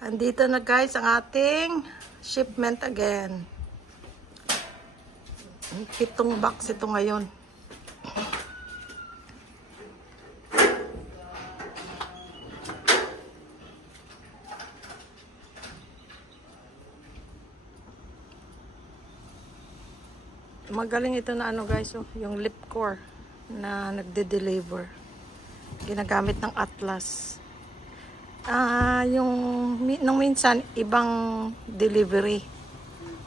Andito na guys ang ating shipment again. 7 box ito ngayon. Magaling ito na ano guys, oh, yung lip core na nagde-deliver. Ginagamit ng Atlas. Nung minsan ibang delivery.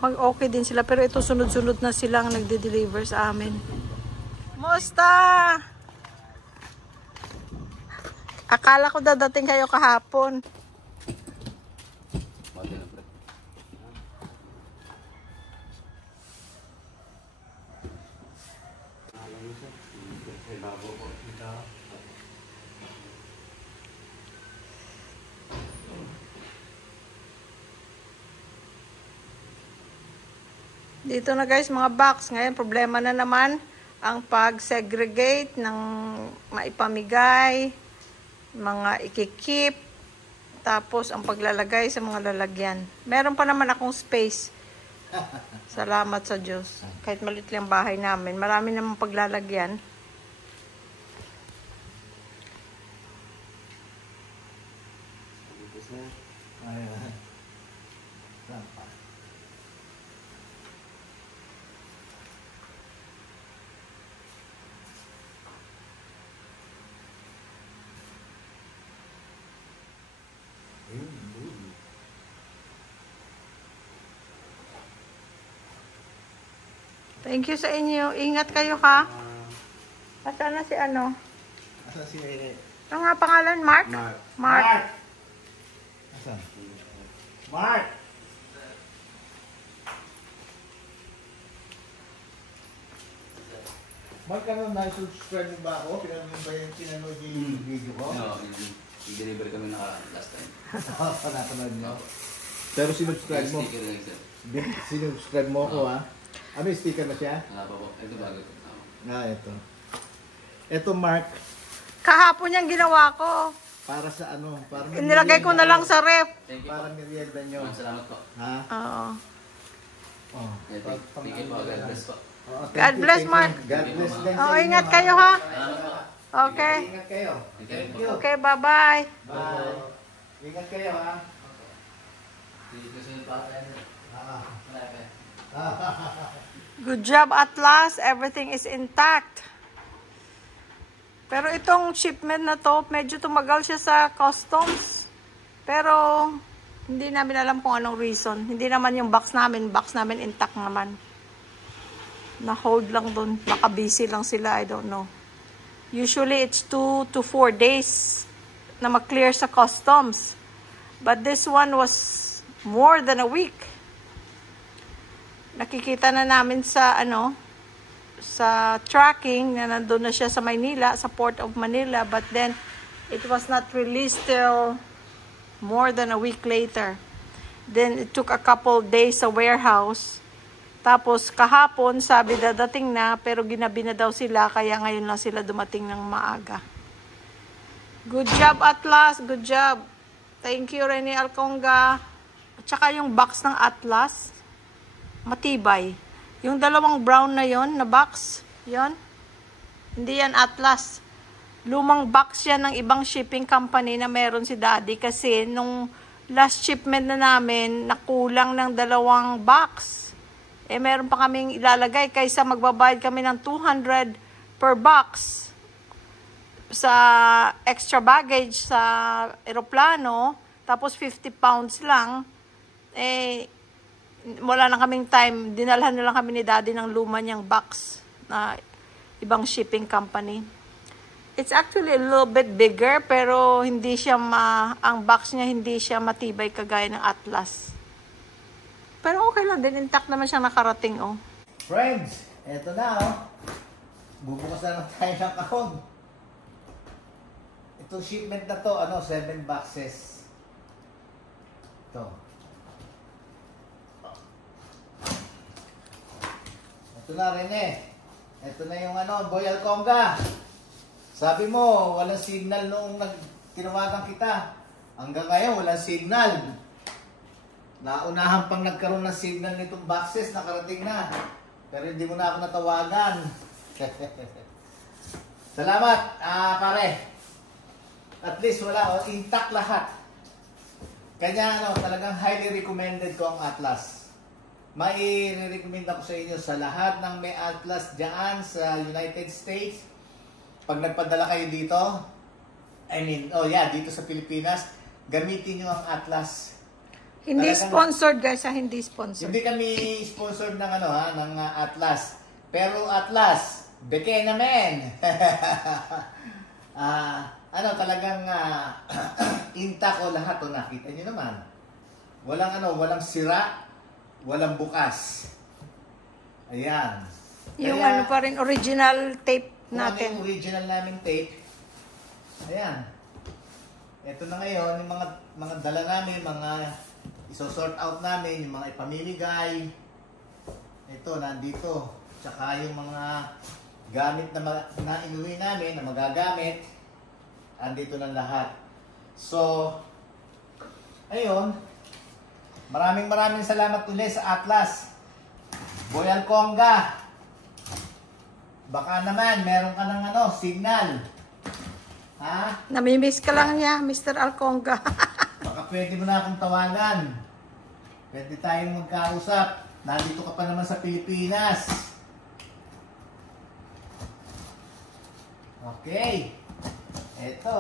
Mag-okay din sila pero ito sunod-sunod na silang nagde-deliver sa amin. Musta? Akala ko dadating kayo kahapon. Dito na guys mga box. Ngayon problema na naman ang pag-segregate ng maipamigay, mga ikikip, tapos ang paglalagay sa mga lalagyan. Meron pa naman akong space. Salamat sa Diyos. Kahit maliit lang bahay namin, marami namang paglalagyan. Thank you sa inyo. Ingat kayo ha. Asan na si ano? Asan si Ano nga pangalan? Mark? Mark. Asan? Mark! Mark, ano, na-subscribe mo ba ako? Pinanood yung video ko? No, i-deliver kami na last time. Napanood mo? Pero sinubscribe mo? Sticker lang sir. Sinubscribe mo ako ha? May sticker na siya? Wala pa po. Ito bago. Ito. Ito Mark. Kahapon yung ginawa ko. Para sa ano? Para Inilagay ko na lang sa ref. Thank you para po. merienda nyo. Salamat po. Ha? Oo. Oh. Thank you po. God bless po. God bless, Mark. God bless din Oh, ingat kayo ha. Salamat po. Okay. Ingat kayo. Thank you. Okay, bye-bye. Bye. Ingat kayo ha. Dito sa pa. Good job at last. Everything is intact. Pero itong shipment na to, medyo tumagal siya sa customs. Pero hindi namin alam kung anong reason. Hindi naman yung box namin intact naman. Na-hold lang doon. Baka busy lang sila, I don't know. Usually it's 2 to 4 days na ma-clear sa customs. But this one was more than a week. Nakikita na namin sa sa tracking na nandun na siya sa Maynila, sa Port of Manila, but then it was not released till more than a week later. Then it took a couple days sa warehouse. Tapos kahapon sabi dadating na, pero ginabi na daw sila, kaya ngayon lang sila dumating ng maaga. Good job Atlas, good job. Thank you Rene Alconga. At saka yung box ng Atlas, matibay. Yung dalawang brown na yon na box, yon. Hindi yan Atlas. Lumang box yan ng ibang shipping company na meron si Daddy kasi nung last shipment na namin, nakulang ng 2 box. Meron pa kaming ilalagay kaysa magbabayad kami ng 200 per box sa extra baggage sa eroplano, tapos 50 pounds lang. Wala na kaming time, dinalhan na lang kami ni Daddy ng luma niyang box na ibang shipping company. It's actually a little bit bigger pero hindi siya ang box niya hindi siya matibay kagaya ng Atlas. Pero okay lang din, intact naman siya nakarating oh. Friends, eto na oh. Bubukas na lang tayo ng kahon. Itong shipment na to, 7 boxes. Ito. Ito na rin Ito na yung Boy Alconga. Sabi mo, walang signal noong tinawagan kita. Hanggang ngayon, walang signal. Naunahan pang nagkaroon ng signal nitong boxes, nakarating na. Pero hindi mo na ako natawagan. Salamat, pare. At least wala, intact lahat. Kanya talagang highly recommended ko ang Atlas. Mai-recommend ako sa inyo sa lahat ng may Atlas dyan sa United States. Pag nagpadala kayo dito, dito sa Pilipinas, gamitin nyo ang Atlas. Hindi sponsored guys, hindi sponsored. Hindi kami sponsored ng ng Atlas. Pero Atlas, beke naman. Talagang intact ko lahat to, nakita niyo naman. Walang sira, walang bukas. Ayan. Yung pa rin original tape natin. Yung original namin tape. Ayan. Ito na ngayon, yung mga dala namin, mga isosort out namin, yung mga ipamimigay. Ito, nandito. Tsaka yung mga gamit na inuwi namin, na magagamit, andito na lahat. So, ayun. Maraming salamat ulit sa Atlas. Boy Alconga. Baka naman, meron ka ng signal. Ha? Namimiss ka lang niya, Mr. Alconga. Baka pwede mo na akong tawagan. Pwede tayong magkausap. Nandito ka pa naman sa Pilipinas. Okay. Ito.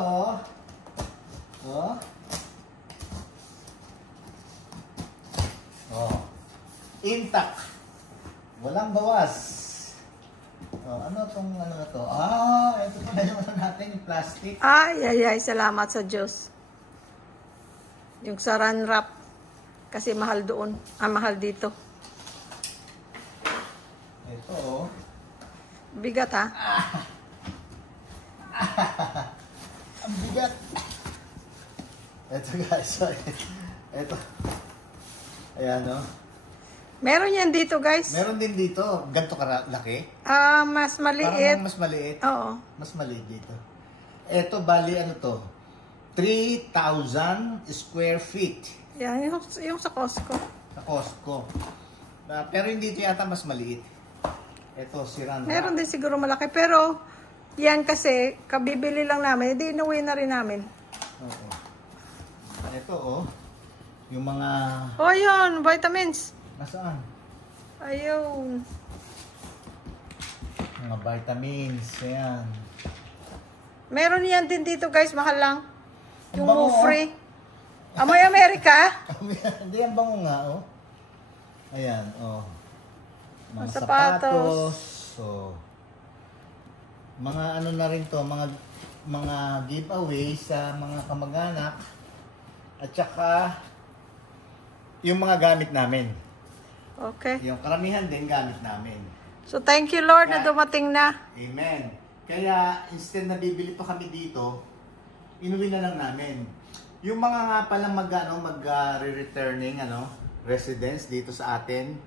Intact. Walang bawas. Ano tong na to? Ito pa na yung natin, yung plastic. Ay, salamat sa Diyos. Yung saran wrap. Kasi mahal doon. Mahal dito. Ito, Bigat, ha? Ang bigat. Ito, guys. Ito. Ayan, Meron yan dito, guys. Meron din dito. Ganito laki? Mas maliit. Parang mas maliit. Oo. Mas maliit dito. Ito, bali, 3,000 square feet. Yan, yung sa Costco. Sa Costco. Pero hindi ito yata mas maliit. Ito, siran. Meron din siguro malaki. Pero, yan kasi, kabibili lang namin. Hindi, inuwi na rin namin. Oo. Ito, yung mga... Yun, vitamins. Nasaan? Ayun. Mga vitamins. Ayan. Meron yan din dito, guys. Mahal lang. Yung Bango, Move Free. Amoy America? Hindi, ang bango nga, Ayan, Mga sapatos. Mga na rin to, mga giveaway sa mga kamag-anak. At saka, yung mga gamit namin. Okay. Yung karamihan din gamit namin. So, thank you, Lord, na dumating na. Amen. Kaya, instead na bibili pa kami dito, inuwi na lang namin. Yung mga nga pala mag-returning residents dito sa atin,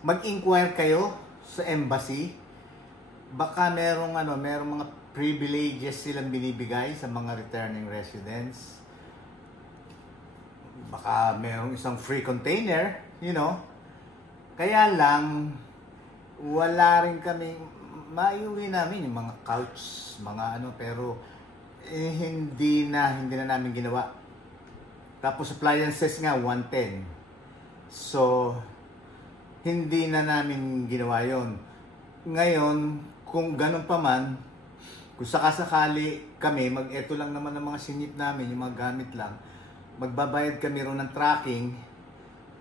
mag-inquire kayo sa embassy. Baka merong mga privileges silang binibigay sa mga returning residents. Baka merong isang free container, Kaya lang, wala rin kami, maiuwi namin yung mga couch, pero hindi na namin ginawa. Tapos appliances nga, 110. So, hindi na namin ginawa yon. Ngayon, kung ganun pa man, kung sakasakali kami, ito lang naman ang mga sinip namin, yung mga gamit lang, magbabayad kami ron ng tracking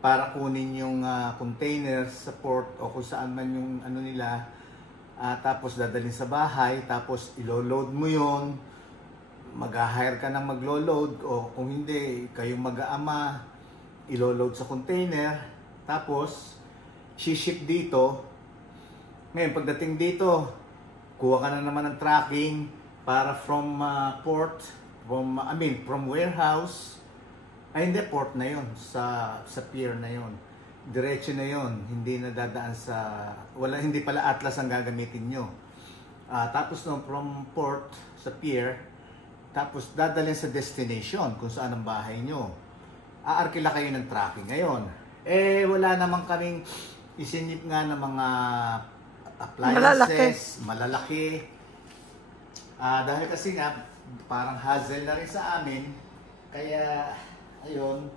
para kunin yung container sa port o kung saan man yung nila, tapos dadalhin sa bahay, tapos ilo-load mo yon, mag-hire ka ng maglo-load, o kung hindi, kayong mag-aama, ilo-load sa container, tapos ship dito. Ngayon, pagdating dito, kuha ka na naman ng tracking para from port, from warehouse, hindi, port na yon, sa pier na yon, diretso na yon, hindi na dadaan hindi pala Atlas ang gagamitin nyo. Tapos from port sa pier, Tapos dadalhin sa destination kung saan ang bahay nyo. Aarkila kayo ng tracking ngayon. Eh, wala naman kaming isinip nga ng mga appliances, malalaki. Dahil kasi nga, parang hassle na rin sa amin. Kaya, ayun,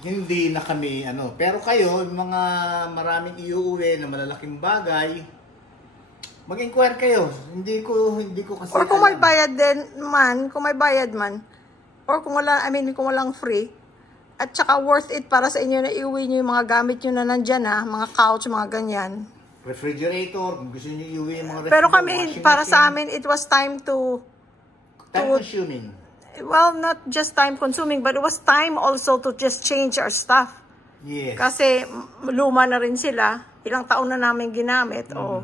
hindi na kami, Pero kayo, yung mga maraming iuuwi na malalaking bagay, mag-inquire kayo. Hindi ko kasi Or kung may bayad kung may bayad man, or kung wala, kung walang free, at saka worth it para sa inyo na iuwi nyo yung mga gamit nyo na nandyan mga couch, mga ganyan. Refrigerator, kung gusto nyo iuwi yung mga Pero refrigerator, kami, washing para machine. sa amin, it was time Time-consuming. well, not just time consuming, but it was time also to just change our stuff. Yes. Kasi luma na rin sila, ilang taon na namin ginamit, o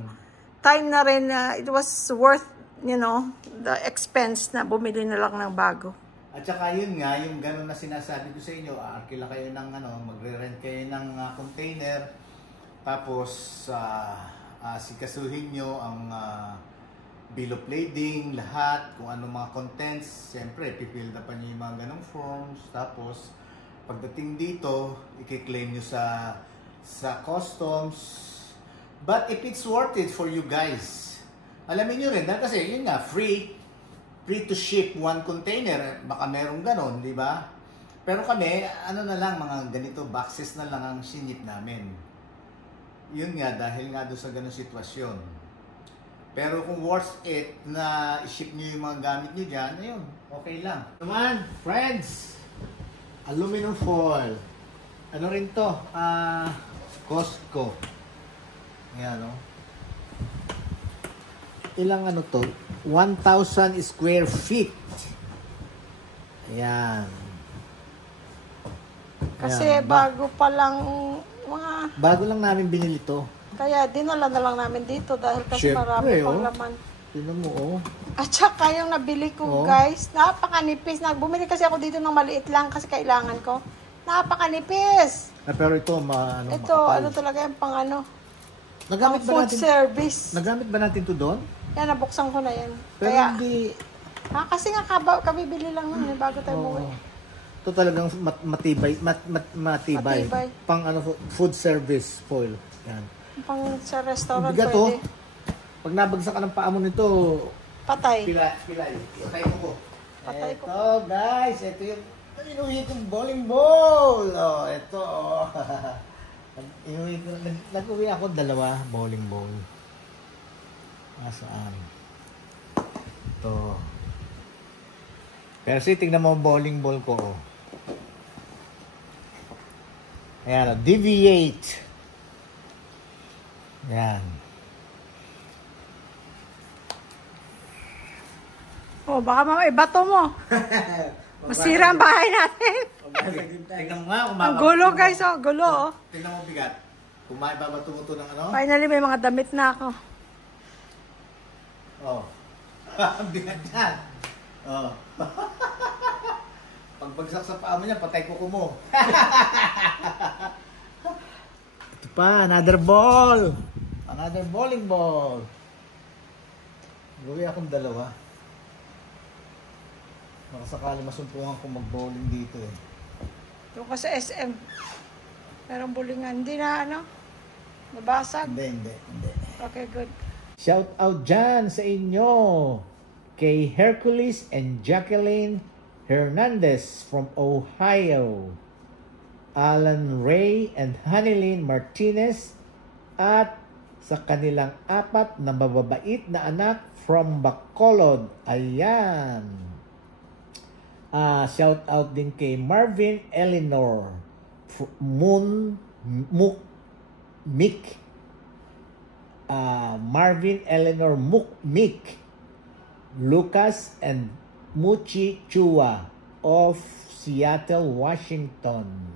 time na rin, it was worth, the expense na bumili na lang ng bago. At saka yun nga, yung gano'n na sinasabi ko sa inyo, aarkila kayo ng magre-rent kayo ng container, tapos sikasuhin nyo ang bill of lading, lahat, kung ano mga contents, siyempre, pipilda pa nyo yung mga ganong forms, tapos pagdating dito, i-claim nyo sa customs. But if it's worth it for you guys, alamin nyo rin, dahil kasi yun nga, free to ship one container, baka merong ganon, di ba? Pero kami, na lang, mga ganito, boxes na lang ang sinip namin. Yun nga, dahil nga doon sa ganon sitwasyon. Pero kung worth it na i-ship nyo yung mga gamit nyo dyan, ayun, okay lang. Naman, friends, aluminum foil. Ano rin to? Costco. Ayan, ilang to? 1,000 square feet. Ayan. Kasi Ayan, bago pa lang bago lang namin binili to. kaya dinala na lang namin dito dahil kasi Syempre, marami pang laman. Tingnan mo, At saka yung nabili ko, guys, napakanipis. Bumili kasi ako dito ng maliit lang kasi kailangan ko. Napakanipis. Pero ito, Ito, makapal. talaga yung pang Nagamit ba food natin? service. Nagamit ba natin to doon? Yan, nabuksan ko na yan. Pero Kaya, hindi. kasi nga kabibili lang nun bago tayo umuwi. Ito talagang matibay. Matibay. Pang food service foil. Yan. Pang sa restaurant Bigat pwede. Pag nabagsak ka ng paa mo nito, Patay. pilay. Patay ko. Patay ko. Ito, guys. Ito yung inuwi kong bowling ball. Ito. Nag-uwi ako 2 bowling ball. Nasaan? Ito. Pero tingnan mo ang bowling ball ko. Ayan, deviate. Ayan. Baka ibato mo. Masira ang bahay natin. Tingnan mo nga. Ang gulo, guys. Gulo. Tingnan mo bigat. Kung maibabato mo ito ng Finally, may mga damit na ako. Bigat yan. Pagbagsak sa paa mo niya, patay ko mo. Ito pa, another ball. Another bowling ball. Gawin akong 2. Makasakali masumpungan ko mag-bowling dito eh. Doon ka sa SM. Merong bulingan. Hindi na nabasag. Hindi. Okay, good. Shout out dyan sa inyo kay Hercules and Jacqueline Hernandez from Ohio, Alan Ray and Hanilyn Martinez, at sa kanilang 4 na mababait na anak from Bacolod. Ayan. Shout out din kay Marvin Eleanor Mick. Marvin Eleanor Mick, Lucas and Muchi Chua of Seattle, Washington.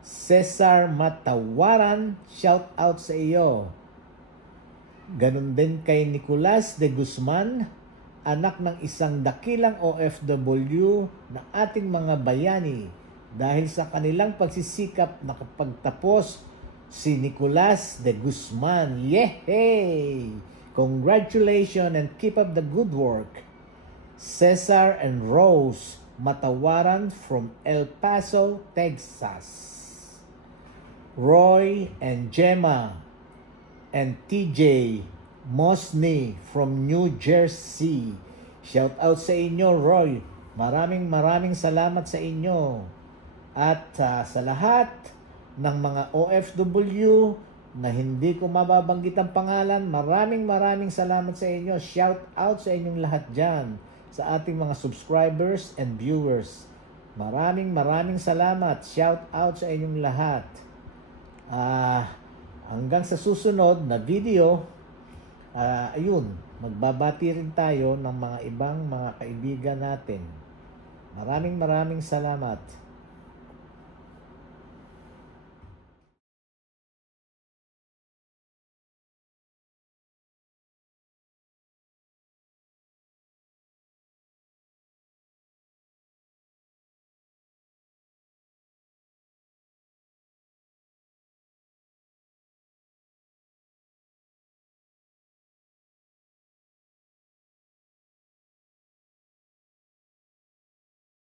Cesar Matawaran, shout out sa iyo. Ganun din kay Nicolas de Guzman, anak ng isang dakilang OFW na ating mga bayani. Dahil sa kanilang pagsisikap nakapagtapos si Nicolas de Guzman. Yehey! Congratulations and keep up the good work. Cesar and Rose Matawaran from El Paso, Texas. Roy and Gemma and TJ Mosney from New Jersey. Shout out sa inyo, Roy. Maraming salamat sa inyo. At sa lahat ng mga OFW na hindi ko mababanggit ang pangalan, maraming salamat sa inyo. Shout out sa inyong lahat dyan, sa ating mga subscribers and viewers. Maraming salamat. Shout out sa inyong lahat. Hanggang sa susunod na video, ayun, magbabati rin tayo ng mga ibang mga kaibigan natin. Maraming salamat.